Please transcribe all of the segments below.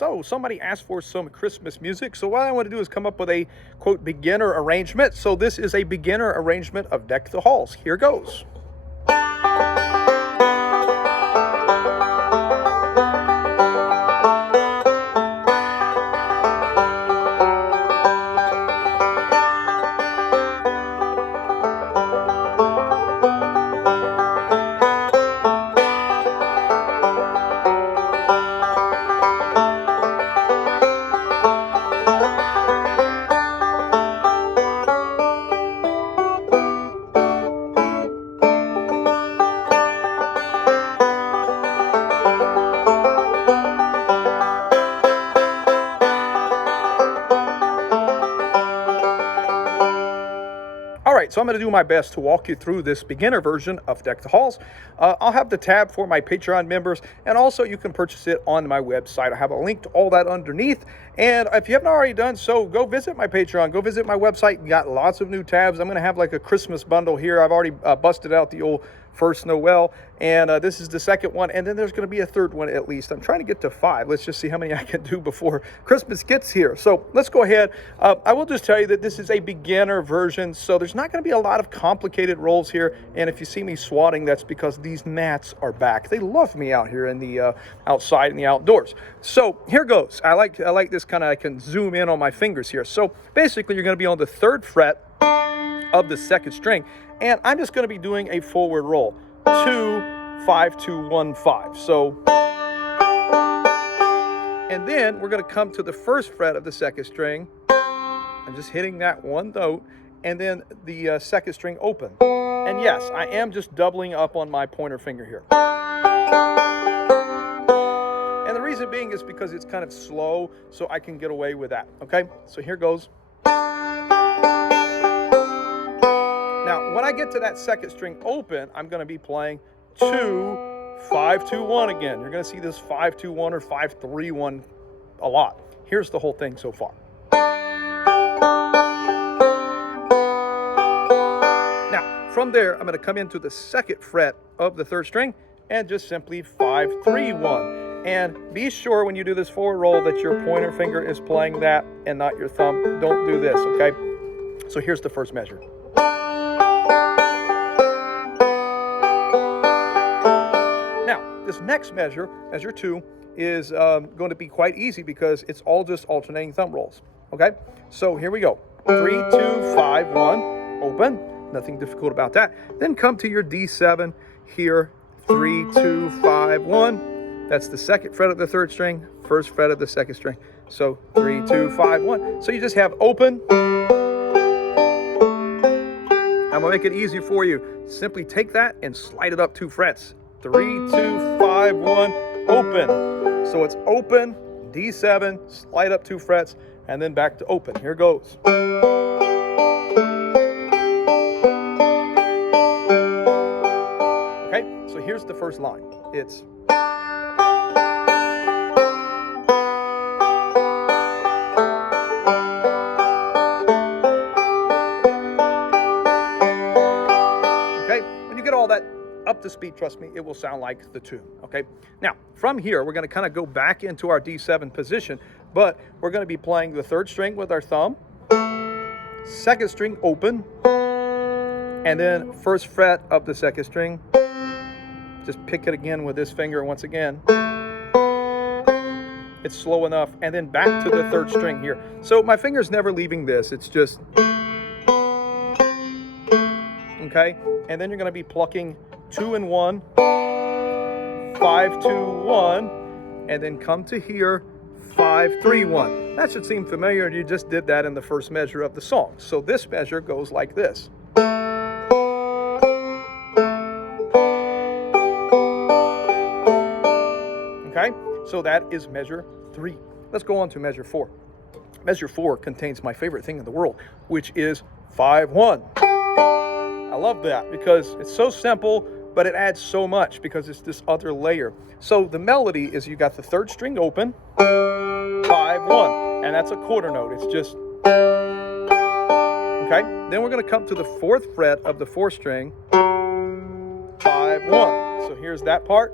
So somebody asked for some Christmas music, so what I want to do is come up with a, quote, beginner arrangement. So this is a beginner arrangement of Deck the Halls. Here goes. All right, so I'm going to do my best to walk you through this beginner version of Deck the Halls. I'll have the tab for my Patreon members, and also you can purchase it on my website. I have a link to all that underneath. And if you haven't already done so, go visit my Patreon, go visit my website. You got lots of new tabs. I'm going to have like a Christmas bundle here. I've already busted out the old First Noel, and this is the second one, and then there's going to be a third one at least. I'm trying to get to 5. Let's just see how many I can do before Christmas gets here. So let's go ahead. I will just tell you that this is a beginner version, so there's not going to be a lot of complicated rolls here, and if you see me swatting, that's because these gnats are back. They love me out here in the outside in the outdoors. So here goes. I like this kind of, I can zoom in on my fingers here. So basically you're going to be on the 3rd fret of the 2nd string, and I'm just going to be doing a forward roll, 2, 5, 2, 1, 5. So, and then we're going to come to the 1st fret of the 2nd string. I'm just hitting that one note, and then the 2nd string open. And yes, I am just doubling up on my pointer finger here. And the reason being is because it's kind of slow, so I can get away with that. Okay, so here goes. Now, when I get to that 2nd string open, I'm going to be playing 2, 5, 2, 1 again. You're going to see this 5, 2, 1 or 5, 3, 1 a lot. Here's the whole thing so far. Now, from there, I'm going to come into the 2nd fret of the 3rd string and just simply 5, 3, 1. And be sure when you do this forward roll that your pointer finger is playing that and not your thumb. Don't do this, okay? So here's the first measure. This next measure, measure 2, is going to be quite easy because it's all just alternating thumb rolls. Okay, so here we go. 3, 2, 5, 1, open. Nothing difficult about that. Then come to your D7 here. 3, 2, 5, 1. That's the 2nd fret of the 3rd string, 1st fret of the 2nd string. So 3, 2, 5, 1. So you just have open. I'm gonna make it easy for you. Simply take that and slide it up 2 frets. 3, 2, 5, 1, open. So it's open, D7, slide up 2 frets, and then back to open. Here goes. Okay, so here's the first line. It's okay, when you get all that up to speed, trust me, it will sound like the tune. Okay, now from here we're going to kind of go back into our D7 position, but we're going to be playing the 3rd string with our thumb, 2nd string open, and then 1st fret of the 2nd string. Just pick it again with this finger once again. It's slow enough, and then back to the 3rd string here. So my finger's never leaving this. It's just okay, and then you're going to be plucking 2 and 1, 5, 2, 1, and then come to here, 5, 3, 1. That should seem familiar. You just did that in the first measure of the song. So this measure goes like this. Okay, so that is measure 3. Let's go on to measure 4. Measure 4 contains my favorite thing in the world, which is 5, 1. I love that because it's so simple, but it adds so much because it's this other layer. So the melody is you got the 3rd string open, 5, 1, and that's a quarter note. It's just, okay? Then we're going to come to the 4th fret of the 4th string, 5, 1. So here's that part.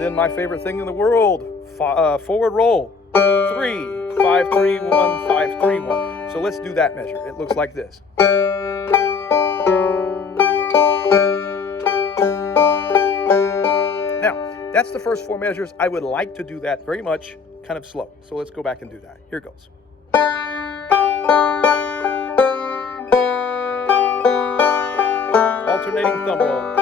And then my favorite thing in the world, forward roll. 3, 5, 3, 1, 5, 3, 1. So let's do that measure. It looks like this. Now, that's the first 4 measures. I would like to do that very much kind of slow. So let's go back and do that. Here goes. Alternating thumb roll.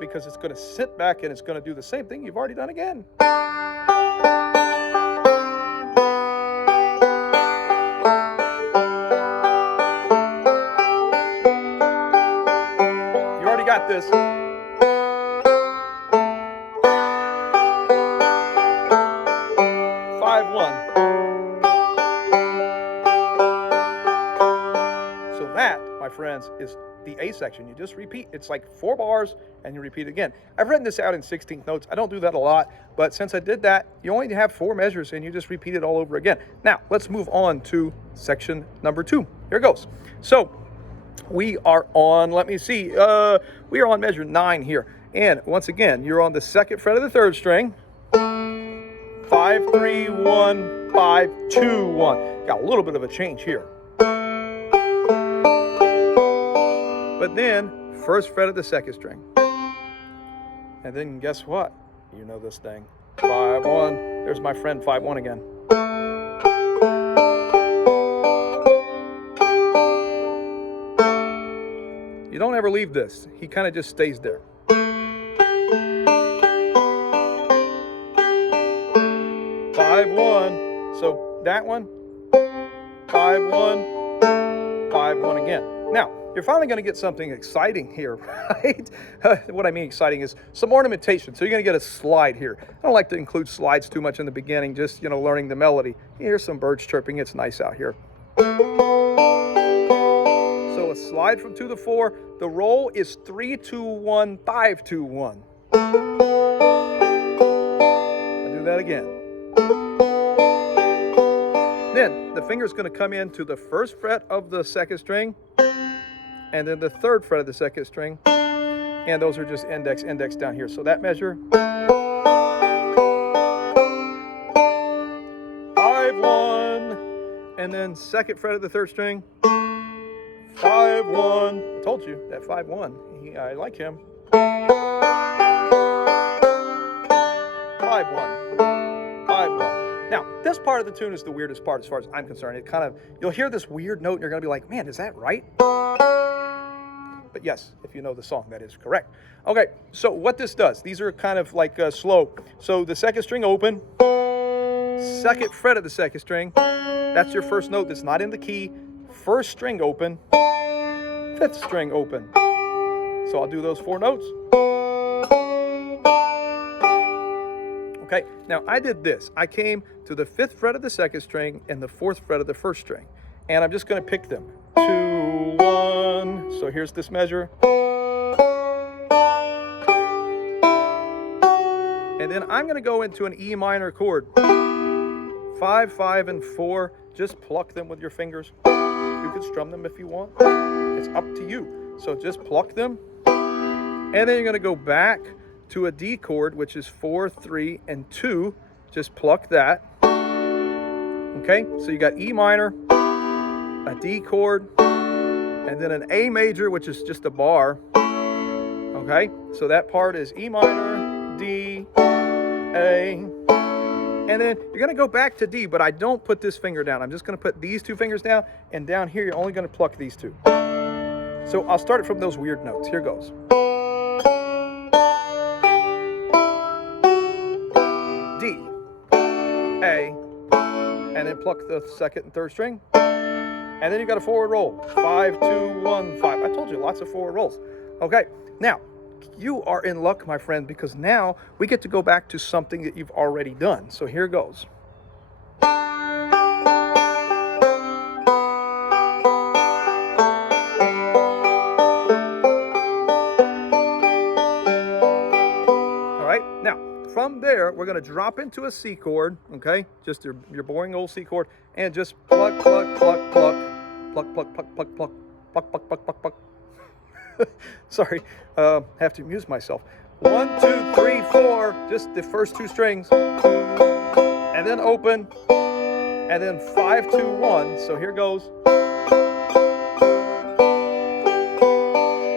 Because it's going to sit back and it's going to do the same thing you've already done again. You already got this. 5-1. So that, my friends, is the A section. You just repeat. It's like 4 bars and you repeat again. I've written this out in 16th notes. I don't do that a lot, but since I did that, you only have 4 measures and you just repeat it all over again. Now, let's move on to section number 2. Here it goes. So we are on, let me see, we are on measure 9 here. And once again, you're on the 2nd fret of the 3rd string. 5, 3, 1, 5, 2, 1. Got a little bit of a change here. But then, 1st fret of the 2nd string. And then guess what? You know this thing. 5-1. There's my friend 5-1 again. You don't ever leave this. He kind of just stays there. 5-1. So that one, 5-1, 5-1 again. Now, you're finally going to get something exciting here, right? What I mean exciting is some ornamentation. So you're going to get a slide here. I don't like to include slides too much in the beginning, just, you know, learning the melody. Here's some birds chirping. It's nice out here. So a slide from 2 to 4. The roll is 3, 2, 1, 5, 2, 1. I'll do that again. Then the finger's going to come into the 1st fret of the 2nd string, and then the 3rd fret of the 2nd string, and those are just index down here. So that measure, 5-1, and then 2nd fret of the 3rd string, 5-1. I told you that 5-1. I like him. 5-1, 5-1. Now, this part of the tune is the weirdest part as far as I'm concerned. It kind of, you'll hear this weird note and you're going to be like, man, is that right? But yes, if you know the song, that is correct. Okay, so what this does, these are kind of like slow. So the 2nd string open, 2nd fret of the 2nd string, that's your first note that's not in the key. 1st string open, 5th string open. So I'll do those 4 notes. Okay, now I did this. I came to the 5th fret of the 2nd string and the 4th fret of the 1st string. And I'm just going to pick them. 2, 1. So here's this measure. And then I'm going to go into an E minor chord. 5, 5, and 4. Just pluck them with your fingers. You can strum them if you want. It's up to you. So just pluck them. And then you're going to go back to a D chord, which is 4, 3, and 2. Just pluck that. Okay, so you got E minor, a D chord, and then an A major, which is just a bar. Okay, so that part is E minor, D, A, and then you're going to go back to D, but I don't put this finger down. I'm just going to put these 2 fingers down, and down here you're only going to pluck these 2. So I'll start it from those weird notes. Here goes. D, A, and then pluck the 2nd and 3rd string. And then you got a forward roll. 5, 2, 1, 5. I told you, lots of forward rolls. Okay, now, you are in luck, my friend, because now we get to go back to something that you've already done. So here goes. right, now from there we're going to drop into a C chord, okay, just your boring old C chord, and just pluck, pluck, pluck, pluck, pluck, pluck, pluck, pluck, pluck, pluck, pluck, pluck, pluck, pluck. Sorry, have to amuse myself. 1, 2, 3, 4, just the first 2 strings, and then open, and then 5, 2, 1. So here goes,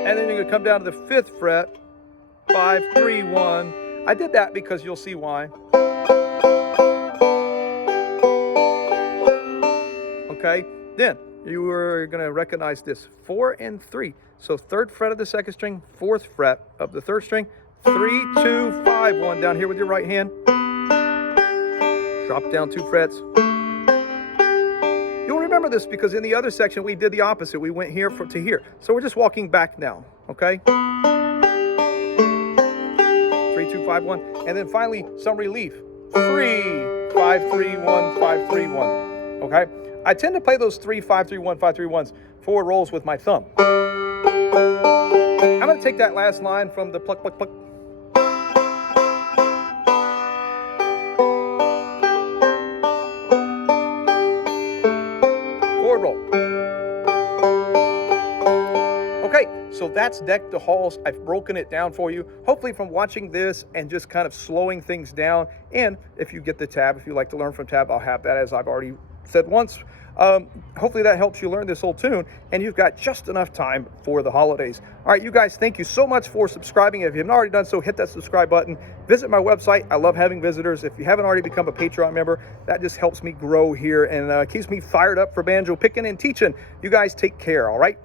and then you're gonna come down to the 5th fret, 5, 3, 1. I did that because you'll see why. Okay, then you are going to recognize this 4 and 3. So 3rd fret of the 2nd string, 4th fret of the 3rd string, 3, 2, 5, 1 down here with your right hand. Drop down 2 frets. You'll remember this because in the other section we did the opposite. We went here to here. So we're just walking back now, okay? 3, 2, 5, 1, and then finally some relief. 3, 5, 3, 1, 5, 3, 1. Okay? I tend to play those 3, 5, 3, 1, 5, 3, 1s 4 rolls with my thumb. I'm going to take that last line from the pluck, pluck, pluck. 4 roll. Okay, so that's Deck the Halls. I've broken it down for you. Hopefully from watching this and just kind of slowing things down. And if you get the tab, if you like to learn from tab, I'll have that, as I've already said once. Hopefully that helps you learn this whole tune, and you've got just enough time for the holidays. All right, you guys, thank you so much for subscribing. If you haven't already done so, hit that subscribe button. Visit my website. I love having visitors. If you haven't already become a Patreon member, that just helps me grow here and keeps me fired up for banjo picking and teaching. You guys take care, all right?